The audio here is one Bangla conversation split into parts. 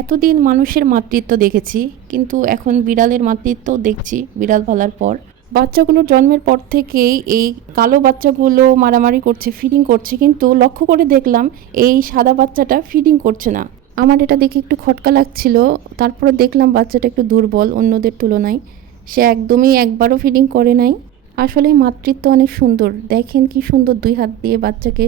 এতদিন মানুষের মাতৃত্ব দেখেছি, কিন্তু এখন বিড়ালের মাতৃত্ব দেখছি বিড়াল পালার পর। বাচ্চাগুলোর জন্মের পর থেকেই এই কালো বাচ্চাগুলো মারামারি করছে ফিডিং করছে, কিন্তু লক্ষ্য করে দেখলাম এই সাদা বাচ্চাটা ফিডিং করছে না। আমার এটা দেখে একটু খটকা লাগছিল, তারপরে দেখলাম বাচ্চাটা একটু দুর্বল অন্যদের তুলনায়। সে একদমই একবারও ফিডিং করে নাই। আসলে মাতৃত্ব অনেক সুন্দর, দেখেন কি সুন্দর দুই হাত দিয়ে বাচ্চাকে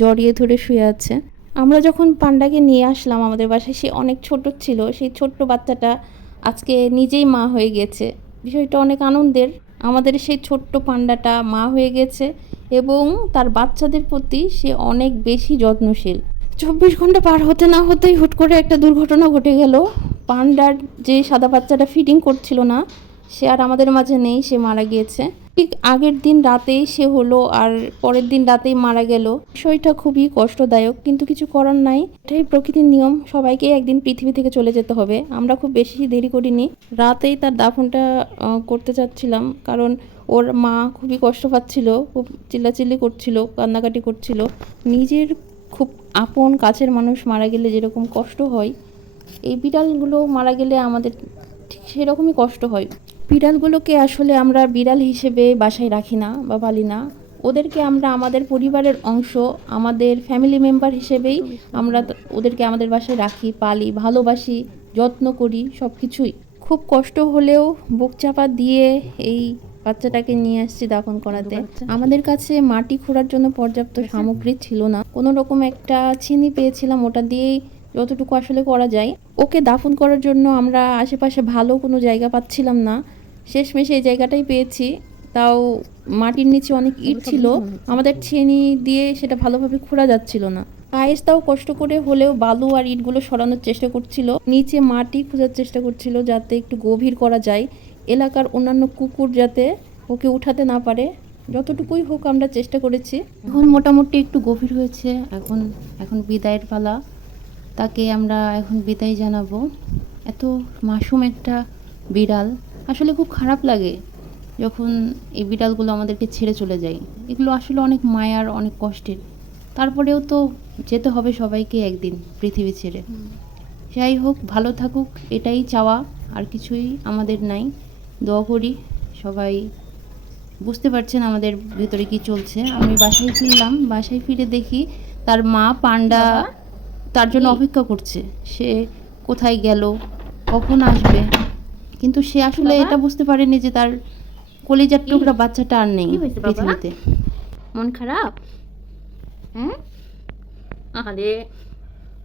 জড়িয়ে ধরে শুয়ে আছে। আমরা যখন পান্ডাকে নিয়ে আসলাম আমাদের বাসায়, সে অনেক ছোট ছিল। সেই ছোট্ট বাচ্চাটা আজকে নিজেই মা হয়ে গেছে। বিষয়টা অনেক আনন্দের। আমাদের সেই ছোট্ট পান্ডাটা মা হয়ে গেছে এবং তার বাচ্চাদের প্রতি সে অনেক বেশি যত্নশীল। চব্বিশ ঘণ্টা পার হতে না হতেই হুট করে একটা দুর্ঘটনা ঘটে গেল। পান্ডার যে সাদা বাচ্চাটা ফিডিং করছিল না, সে আর আমাদের মাঝে নেই, সে মারা গিয়েছে। ঠিক আগের দিন রাতেই সে হলো আর পরের দিন রাতেই মারা গেল। বিষয়টা খুবই কষ্টদায়ক, কিন্তু কিছু করার নাই। এটাই প্রকৃতির নিয়ম, সবাইকে একদিন পৃথিবী থেকে চলে যেতে হবে। আমরা খুব বেশি দেরি করিনি। রাতেই তার দাফনটা করতে চাচ্ছিলাম, কারণ ওর মা খুবই কষ্ট পাচ্ছিল, খুব চিল্লাচিল্লি করছিল, কান্নাকাটি করছিল। নিজের খুব আপন কাছের মানুষ মারা গেলে যেরকম কষ্ট হয়, এই বিড়ালগুলো মারা গেলে আমাদের ঠিক সেরকমই কষ্ট হয়। বিড়ালগুলোকে আসলে আমরা বিড়াল হিসেবে বাসায় রাখি না বা পালি না। ওদেরকে আমরা আমাদের পরিবারের অংশ আমাদের ফ্যামিলি মেম্বার হিসেবেই আমরা ওদেরকে আমাদের বাসায় রাখি পালি ভালোবাসি যত্ন করি সব কিছুই খুব কষ্ট হলেও বুক চাপা দিয়ে এই বাচ্চাটাকে নিয়ে আসছি দাফন করাতে। আমাদের কাছে মাটি খোঁড়ার জন্য পর্যাপ্ত সামগ্রী ছিল না। কোনো রকম একটা চিনি পেয়েছিলাম ওটা দিয়েই যতটুকু আসলে করা যায়। ওকে দাফন করার জন্য আমরা আশেপাশে ভালো কোনো জায়গা পাচ্ছিলাম না। শেষমেশ এই জায়গাটাই পেয়েছি। তাও মাটির নিচে অনেক ইট ছিল। আমাদের ছেনি দিয়ে সেটা ভালোভাবে খোঁড়া যাচ্ছিল না। আয়েস তাও কষ্ট করে হলেও বালু আর ইটগুলো সরানোর চেষ্টা করছিল। নিচে মাটি খোঁজার চেষ্টা করছিল যাতে একটু গভীর করা যায়। এলাকার অন্যান্য কুকুর যাতে ওকে উঠাতে না পারে। যতটুকুই হোক আমরা চেষ্টা করেছি। এখন মোটামুটি একটু গভীর হয়েছে। এখন এখন বিদায়ের পালা। তাকে আমরা এখন বিদায় জানাব। এত মাসুম একটা বিড়াল। আসলে খুব খারাপ লাগে যখন এই বিড়ালগুলো আমাদেরকে ছেড়ে চলে যায়। এগুলো আসলে অনেক মায়ার অনেক কষ্টের। তারপরেও তো যেতে হবে সবাইকে একদিন পৃথিবী ছেড়ে। যাই হোক ভালো থাকুক এটাই চাওয়া আর কিছুই আমাদের নাই। দোয়া করি সবাই বুঝতে পারছেন আমাদের ভেতরে কি চলছে। আমি বাসায় ফিরলাম বাসায় ফিরে দেখি তার মা পান্ডা তার জন্য অপেক্ষা করছে। সে কোথায় গেল কখন আসবে? কিন্তু সে আসলে এটা বুঝতে পারেনি যে তার কলিজার টুকরা বাচ্চাটা আর নেই কি? পৃথিবীতে। মন খারাপ? হ্যাঁ? আরে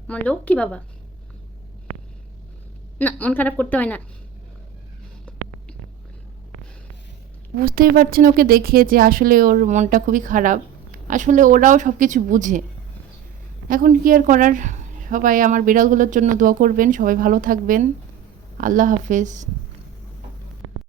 আমার লক্ষ্মী বাবা। না মন খারাপ করতে হয় না। বুঝতেই পারছেন ওকে দেখে যে আসলে ওর মনটা খুবই খারাপ। আসলে ওরাও সব কিছু বুঝে। এখন কি আর করার? সবাই আমার বিড়ালগুলোর জন্য দোয়া করবেন সবাই ভালো থাকবেন। আল্লাহ হাফেজ।